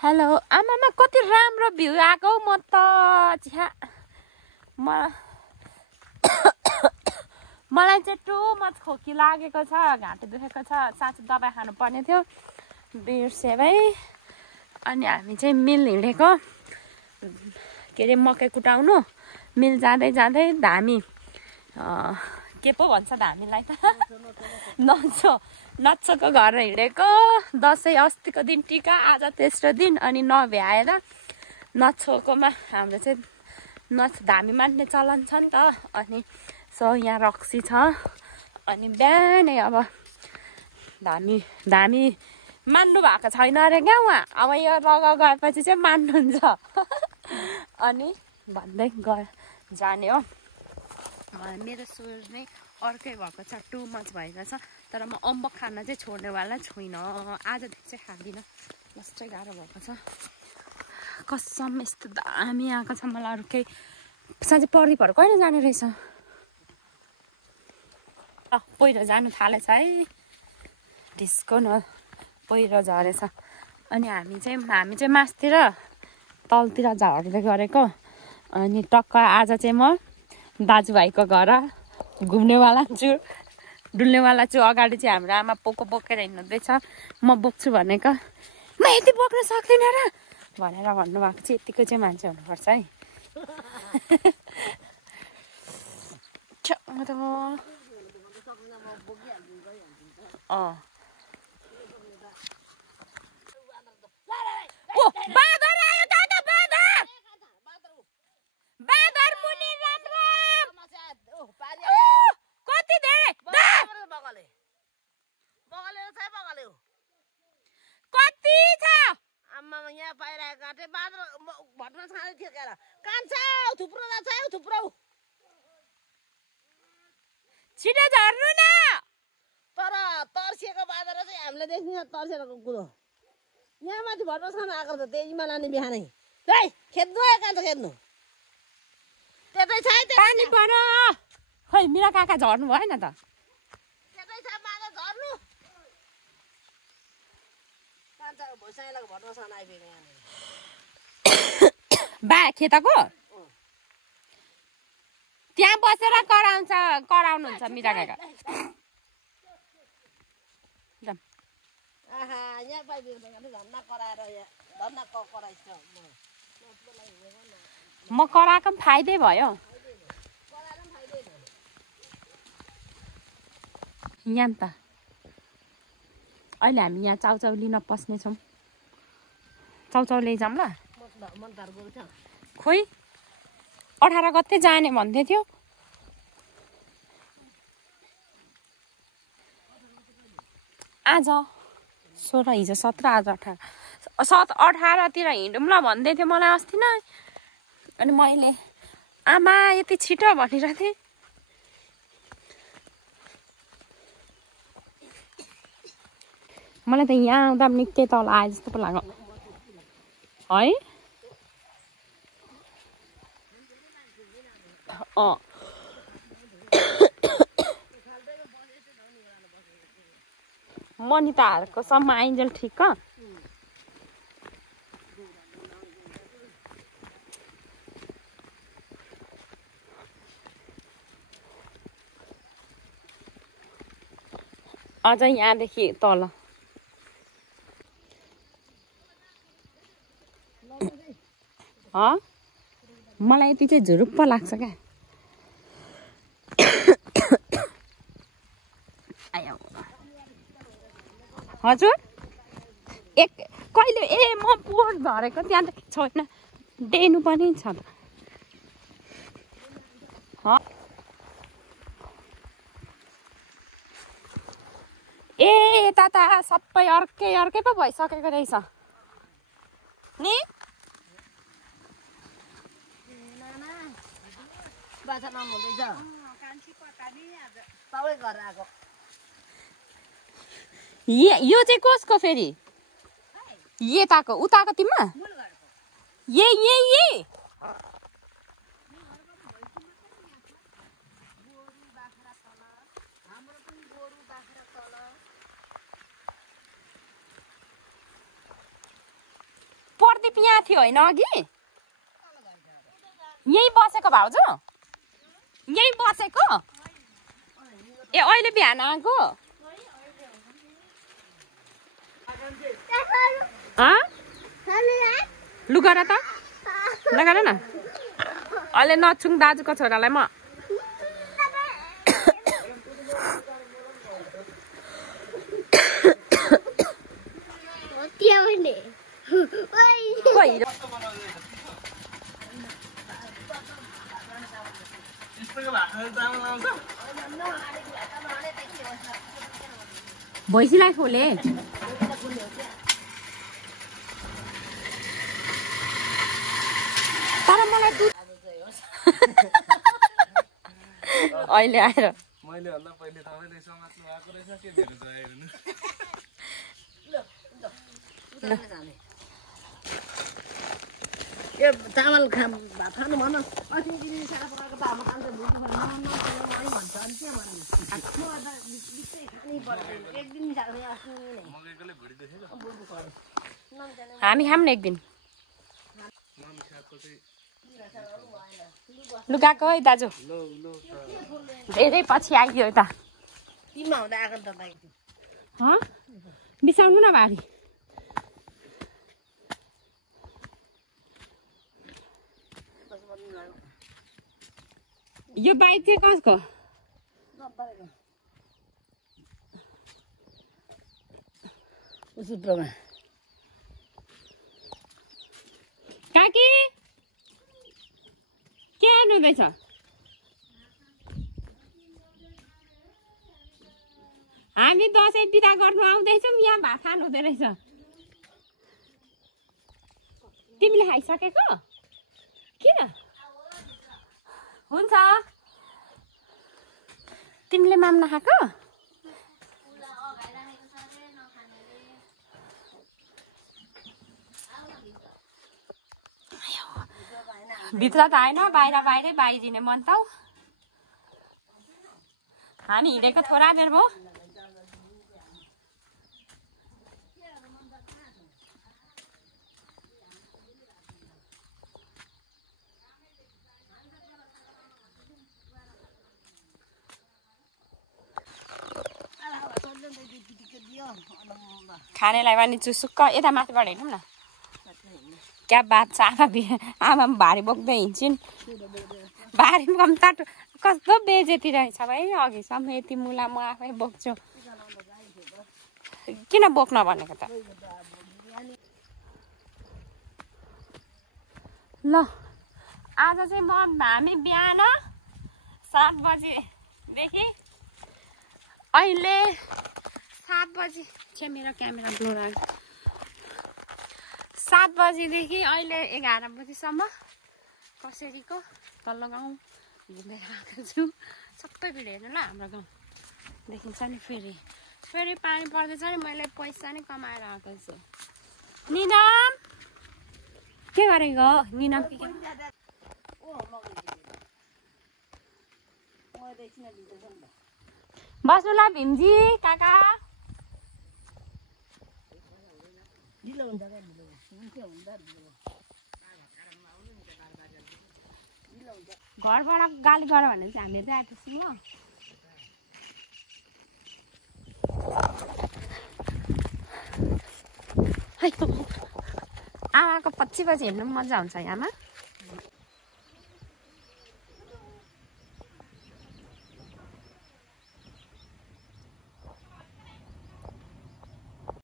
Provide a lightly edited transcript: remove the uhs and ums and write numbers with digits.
hello आमामा कति राम्रो view आएको म त मलाई चाहिँ टु मच खोकी लागेको छ घाँटी दुखेको छ साँच्चै दबाई खानु पर्ने थियो बिर्सेँ है अनि हामी चाहिँ मिल हिँडेको के अरे मकै कुटाउनु मिल जाँदै जाँदै धामी के पो भन्छ धामीलाई त नच्छोको घर हिँडेको दसैँ अस्तिको दिन टिका आज तेस्रो दिन अनि नभ्याएर नच्छोकोमा हाम्रो चाहिँ धामी मान्ने चलन छ नि त अनि सो यहाँ रक्सी छ अनि बिहानै अब धामी मान्नु भएको छैन अरे क्या उहाँ अब यो रग गएपछि चाहिँ मान्नुहुन्छ अनि भन्दै जाने हो मेरो स्वर नै अर्कै भएको छ टु मच भएको छ तर म अम्बक खान चाहिँ छोड्नेवाला छुइनँ आजदेखि चाहिँ खाँदिनँ मस्तै गाह्रो भएको छ कसम यस्तो दामी आएको छ मलाई अरू केही साँच्चै प्रदीपहरू कहिले जाने रहेछ पहिरो जानु थालेछ है ढिस्को न पहिरो झरेछ अनि हामी चाहिँ मासतिर तलतिर झर्दै गरेको अनि टक्क आज चाहिँ म दाजुभाइको घर घुम्नेवाला छु डुल्नेवाला छु अगाडि चाहिँ हाम्रो आमा पोको बोकेर हिँड्दैछ म बोक्छु भनेको म यति बोक्न सक्दिनँ र भनेर भन्नुभएको चाहिँ यतिको चाहिँ मान्छे हुनुपर्छ है छिटो झर्नु न तर तर्सिएको बाँदर चाहिँ हामीले देख्ने तर्सेको कुरो यहाँ माथि भट्ट खान आएको त तेजीमा लाने बिहानै है खेद्नु कान्छ खेद्नु त्यतै छ पानी पर्यो खै मिरा काका झर्नु भएन त त्यतै छ बाँदर झर्नु कान्छाको भैँसाइलाको भट्ट खान आइपुग्यो यहाँनिर बा खेतको त्यहाँ बसेर कराउनुहुन्छ मिरा काका आहा यहाँ पाइदियो धन्ना कराएर धन्ना कराइछ म कराएको पनि फाइदै भयो यहाँ त अहिले हामी यहाँ चाउचाउ लिन पस्नेछौँ चाउचाउ लैजाउँ ल खोइ 18 गते जाने भन्दै थियो आज 16 हिजो 17 आज 18 तिर हिँडौँ ल भन्दै थियो मलाई अस्ति नै अनि मैले आमा यति छिटो भनिरहेको थिएँ मलाई त यहाँ आउँदा निकै तल आए जस्तो पो लाग्यो है मनिताहरूको सम्म आइन्जेल ठिक अझ यहाँदेखि तल मलाई यति चाहिँ झुरुप्प लाग्छ क्या हजुर कहिले म पोहोर झरेको त्यहाँ त छैन डेनु पनि छ त यता त सबै अर्कै पो भइसकेको रहेछ नि यो चाहिँ कसको फेरि यताको उताको तिमीमा ये दिलीप यहाँ थियो होइन अघि यही बसेको भाउजू यही बसेको ए अहिले बिहान आएको लु गर त नगर न अहिले नचुङ दाजुको छोरालाई म भैँसीलाई खोले तर मलाई अहिले आएर मैले भन्दा पहिले तपाईले समात्नु भएको रहेछ के भेट जाएन यो चामल भात खानु भन अस्ति दिदी साग पकाएको त हाम्रो खान्छ भुल्नु भन्छ अनि के भन्नु एक दिन मगैकोले भुडी देखेको हामी खाम न एक दिन लुगाको है दाजु धेरै पछि आइयो यता तिमीमा हुँदा आएको त भाइ बिसाउनु न भारी यो बाइक चाहिँ कसको सुत्रमा काकी के हाल्नुहुँदैछ हामी दसैँ बिदा गर्नु आउँदैछौँ यहाँ भात खानु हुँदो रहेछ तिमीले खाइसकेको किन हुन्छ तिमीले माम नखाएको भित्र त आएन बाहिर बाहिरै बाहिरिने मन त हामी हिँडेको थोडा बेर भयो खानेलाई पनि चुसुक्क यता माथिबाट हिँडौँ न क्या बात छ आमा भारी बोक्दै हिँड्छिन् भारी कम त कस्तो बेजेती रहेछ भाइ अघिसम्म यति मुला म आफै बोक्छु किन बोक्न भनेको त ल आज चाहिँ हामी बिहान 7 बजेदेखि अहिले 7 बजी चाहिँ मेरो क्यामेरा ब्लोर आयो 7 बजीदेखि अहिले 11 बजीसम्म कसरीको तल्लो गाउँ घुमेर आएको छु सबै भिड हेर्नु ल हाम्रो गाउँ देखिन्छ नि फेरि पानी पर्दैछ नि मैले पैसा नै कमाएर आएको छु निनम के गरेको निनम बस्नु ल भीमजी काका घरबाट गाली गर भने चाहिँ हामीले चाहिँ आएपछि ल आमाको पछि हिँड्नु मजा हुन्छ यहाँमा